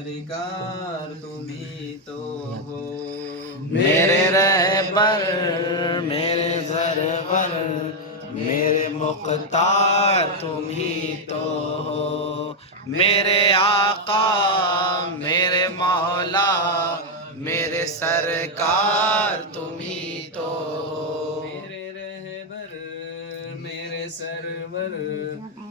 سرکار تم ہی تو ہو، میرے رہبر میرے سرور میرے مختار تم ہی تو ہو، میرے آقا میرے مولا میرے سرکار تم ہی تو ہو، میرے رہبر میرے سرور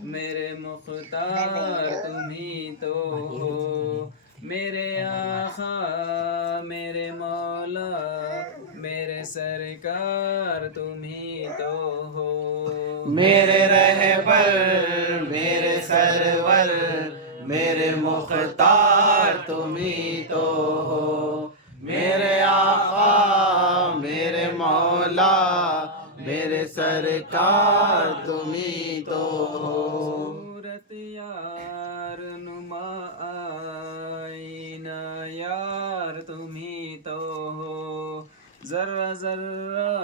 میرے مختار تم ہی تو ہو، میرے آقا میرے مولا میرے سرکار تم ہی تو ہو، میرے رہبر میرے سرور میرے مختار تم ہی تو ہو، میرے آقا میرے مولا میرے سرکار تم ہی تو ہو، صورت یار نما آئینہ یار تم ہی تو ہو، ذرہ ذرہ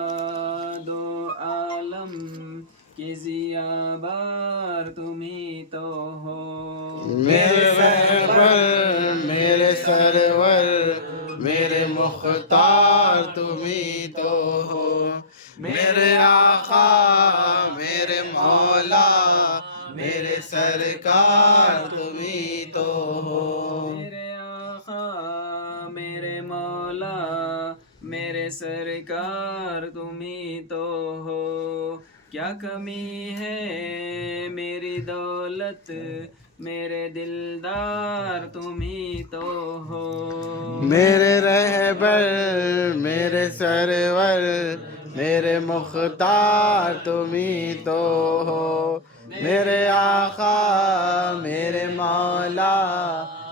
دو عالم کی ضیا بار تم ہی تو ہو، میرے رہبر میرے سرور میرے مختار تم ہی تو ہو، میرے آقا میرے مولا میرے سرکار تم ہی تو ہو، میرے آقا میرے مولا میرے سرکار تم ہی تو ہو، کیا کمی ہے میری دولت میرے دلدار تم ہی تو ہو، میرے رہبر میرے سرور میرے مختار تم ہی تو ہو، میرے آقا میرے مولا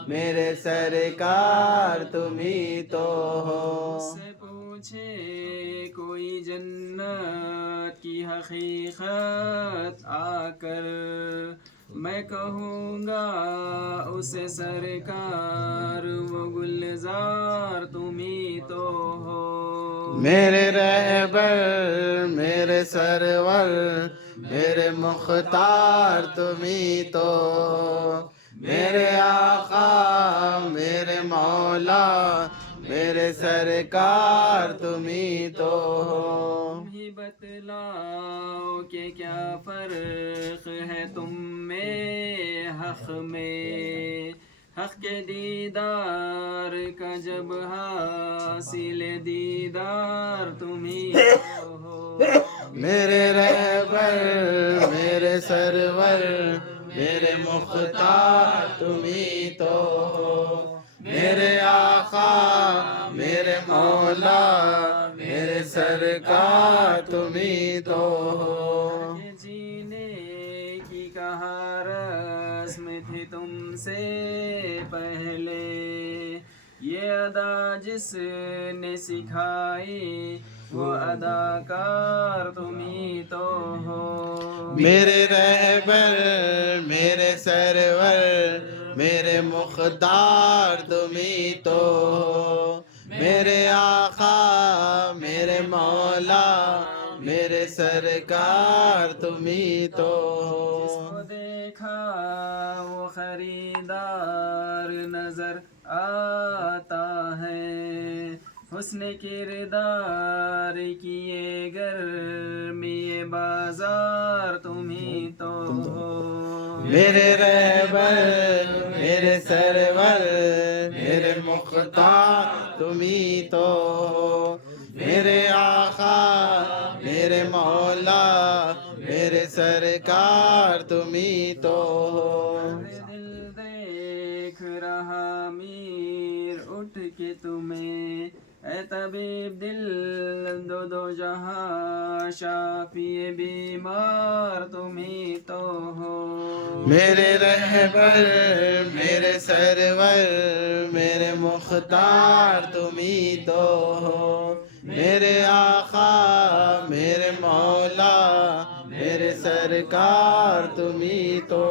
میرے سرکار تم ہی تو ہو، سے پوچھے کوئی جنت کی حقیقت آ کر، میں کہوں گا اسے سرکار وہ گلزار تم ہی تو ہو، میرے رہبر میرے سرور میرے مختار تم ہی تو ہو، میرے آقا میرے مولا میرے سرکار تم ہی تو ہو، تم ہی بتلاؤ کہ کیا فرق ہے تم میں حق میں، حق کے دیدار کا جب حاصل دیدار تم ہی تو ہو، میرے رہبر میرے سرور میرے مختار تم ہی تو ہو، میرے آقا میرے مولا میرے سرکار تم ہی تو ہو، کہ جینے کی کہا رسم تھی تم سے پہلے، یہ ادا جس نے سکھائی وہ اداکار تم ہی تو ہو، میرے رہبر میرے سرور میرے مختار تم ہی تو ہو، میرے آقا میرے مولا میرے سرکار تم ہی تو جس ہو، کو دیکھا وہ خریدار نظر آتا ہے، حسن کردار کیے گرمی بازار تم ہی تو ہو، میرے رہبر میرے سرور میرے مختار تم ہی تو ہو، میرے آقا میرے مولا میرے سرکار تم ہی تو ہو، دل دیکھ رہا میر اٹھ کے تمہیں، اے طبیب دل دو دو جہاں شافی بیمار تم ہی تو ہو، میرے رہبر میرے سرور میرے مختار تم ہی تو ہو، میرے آقا میرے مولا میرے سرکار تم ہی تو